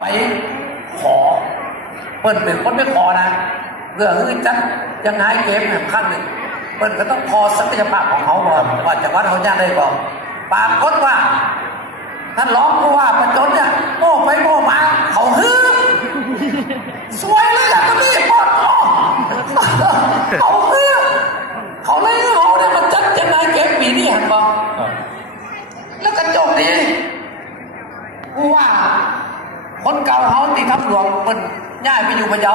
ไปขอ เปิ้ลเป็นคนไม่ขอนะเรื่องคือจัดยังไงเกมหนึ่งขั้นหนึ่งเปิ้นก็ต้องพอศักยภาพของเขาก่อนว่าจะวัดเขาจะได้บอนปรากฏว่าท่านร้องผู้ว่าประจนเนี่ยโม่ไปโม่มาเขาฮือสวยเลย คนเก่าเขาตีทับหลวงมันย้ายไปอยู่พะเยา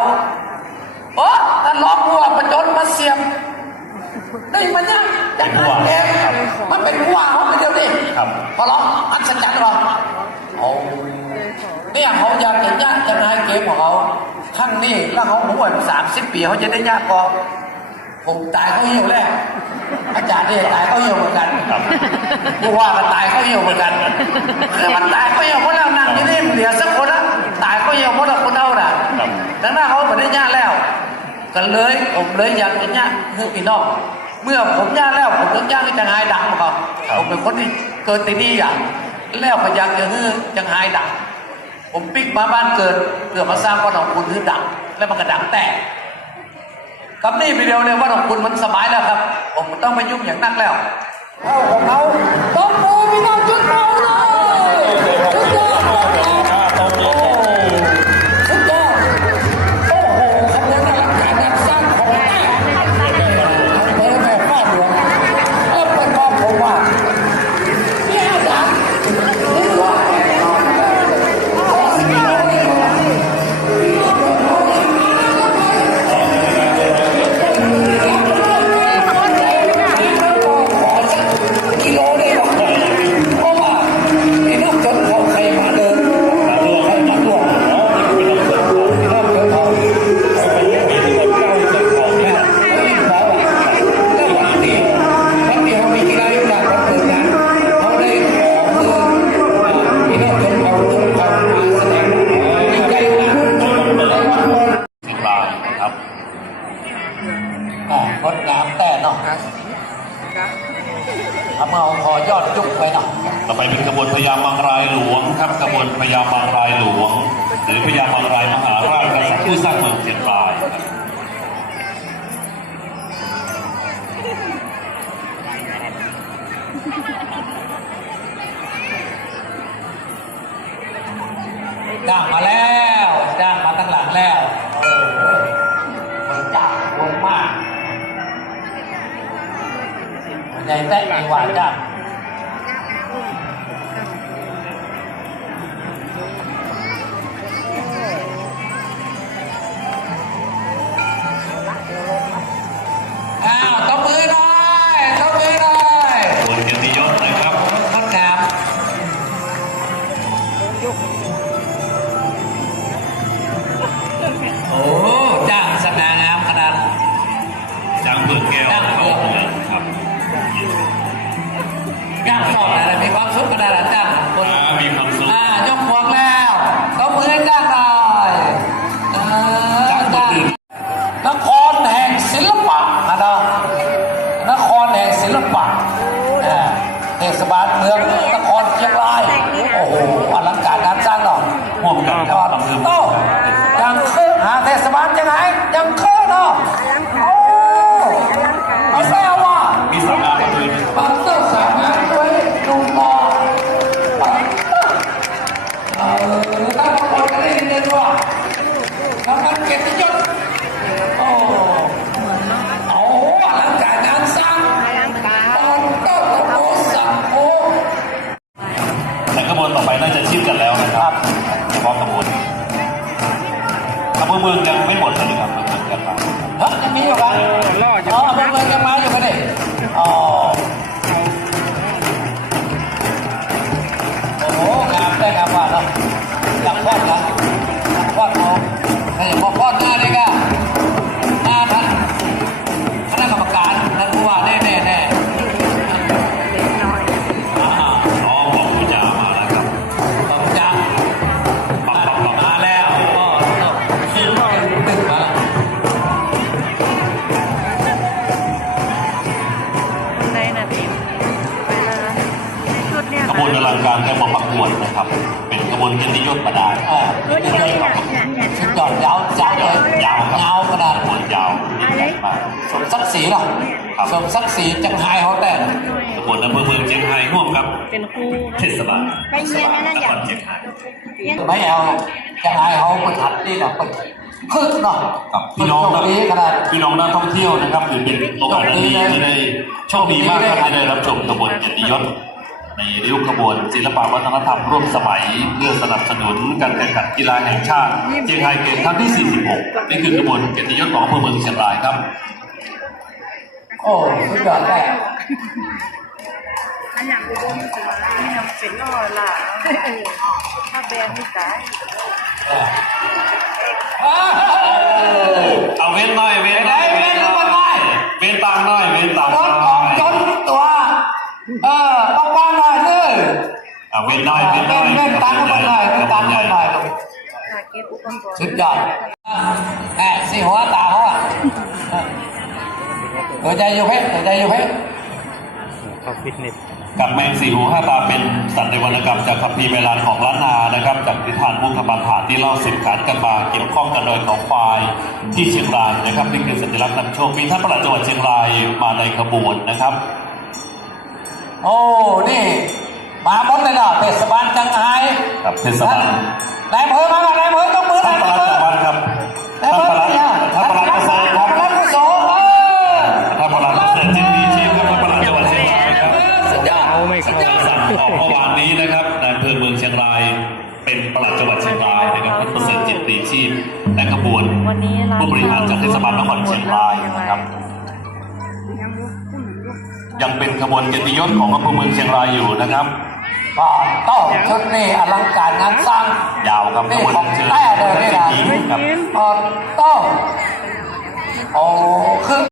เออท่านรองผู้ว่าประจนมาเสียบได้มันยังจะหันเองมันเป็นผู้ว่าเขาไปเดียวดิครับพอร้องอัศจรรย์หรอเอาเนี่ยเขาอยากจะยากจะนายเกมของเขาข้างนี้แล้วเขาหวยสามสิบปีเขาจะได้ยากกว่าผมตายเขาเหี่ยวแรกอาจารย์เนี่ยตายเขาเหี่ยวเหมือนกันครับผู้ว่าก็ตายเขาเหี่ยวเหมือนกันคือมันตายเขาเหี่ยวเพราะเรานั่งที่นี่เหลือสักคนละ ตายเขาเหี่ยวเพราะเราคนเท่าน่ะครับดังนั้นเขาไม่ได้ยากแล้ว กันเลยผมเลยอยากจะยากคือพี่น้องเมื่อผมยากแล้วผมต้องยากให้จังไห้ดังครับผมเป็นคนที่เกิดที่นี่อะแล้วก็อยากจะให้จังไห้ดังผมปิ๊กมาบ้านเกิดเพื่อมาสร้างวัดหลวงคุณคือดังแล้วมันก็ดังแตกกับนี่ไปเดียวเลยวัดหลวงคุณมันสบายแล้วครับ ผมไม่ต้องไปยุ่งอย่างนักแล้วเอาของเขาต้องโมพี่น้องจุดเราเลยจุดยอด เป็นขบวนพญามังรายหลวงครับขบวนพญามังรายหลวง หรือพญามังรายมหาราชกษัตริย์ผู้สร้างเมืองเชียงรายครับจ้างมาแล้วจ้างมาตั้งหลังแล้วโอ้โหคนจ้างรวยมากใหญ่แต่อีหวานจ้าง ยังไงยังคือเนาะโอ้เอาแซวว่ามีสามงานมาด้วยบางเจ้าสามงานด้วยลุงมอเออตั้งคนก็ได้เรียนว่าทำมันเกียรติยศโอ้เอาอลังการงานสร้างตอนต้นตะโพสังโฆแต่ขบวนต่อไปน่าจะชิดกันแล้วนะครับเฉพาะขบวน เภอมืองยังไม่หมดเลยครับเภอมืองยังมาฮะยังมีอยู่ครับ ลังการแค่มาประกวดนะครับ เป็นขบวนเกียรติยศประดาอ่าสุดยอดยาวยาวเลยยาวครับยาวขนาดขบวนยาวมากสมศักดิ์ศรีเนาะครับสมศักดิ์ศรีจังไห้เขาแต่งขบวนอำเภอเมืองเชียงรายร่วมกับเป็นครูเทศบาลไปเรียนนั่นนน่ะครเชียงรายไม่เอานะจังไห้เขาประทัดนี่แหละเปิดคึกเนาะกับพี่น้องตรงนี้ขนาดพี่น้องนักท่องเที่ยวนะครับถือเป็นโอกาสที่ดีที่ได้โชคดีมากครับที่ได้รับชมขบวนเกียรติยศ ในริ้วขบวนศิลปวัฒนธรรมร่วมสมัย เพื่อสนับสนุนการแข่งขันกีฬาแห่งชาติเชียงรายเกมครั้งที่ 46 นี่คือขบวนเกียรติยศของอำเภอเมืองเชียงรายครับ โอ้สุดยอดแน่อันหลังอุบลสิมานี่ยังเป็นนอล่ะถ้าแบนไม่ตาย เอาเว้นหน่อยเว้นหน่อยเว้นหน่อยเว้นตังค์หน่อยเว้นตังค์ ร หน่ ถออกจ อย นตัว เออต้องบ้างหน่อยสิ เอาเว้นหน่อยเว้นหน่เล่นเล่นตังค์กันหน่อยเล่นตังค์กันหน่อยถ้สุดยอดแอบสี่หัวตาเขาอะตัวใจอยู่เพชรตัวใจอยู่เพชรกับแมงสี่หูห้าตาเป็นสัตว์ในวรรณกรรมจากคัมภีร์เวลานของล้านนานะครับ จากนิทานมุขบันฐานที่เล่าสืบขานกันมาเกี่ยวข้องกันโดยของควายที่เชียงรายนะครับนี่คือสัญลักษณ์นำโชคมีท่านประหลัดจังหวัดเชียงรายมาในขบวนนะครับ โอ้ นี่มา เทศบาลนายอำเภอมาก่อนนายอำเภอยกมือหน่ท่าอนยประนายหลัอำดเภอจังหวัดครับท่านประหลัดท่านประหลัดเกษตรครับท่านประหลัดกุศลเออท่านประหลัดเกษตรจินดีชีพครับท่านประหลัดจังหวัดเชียงรายครับสุดยอดสุดยอดสั่งออกเมื่อวานนี้นะครับนายอำเภอเมืองเชียงราย เป็นประหลัดจังหวัดเชียงรายนะครับท่านประเสริฐจิตตีชีพและขบวนวันนี้เราผู้บริหารจากเทศบาลนครเชียงรายนะครับยังลุกขึ้นลุกยังเป็นขบวนเกียรติยศของอำเภอเมืองเชียงรายอยู่นะครับ ก็ต้องชุดนี้อลังการงานสร้างยาวครับขนี่บวนของเชิญแต้เลยนี่นะหญิงครับก็ต้องโอ้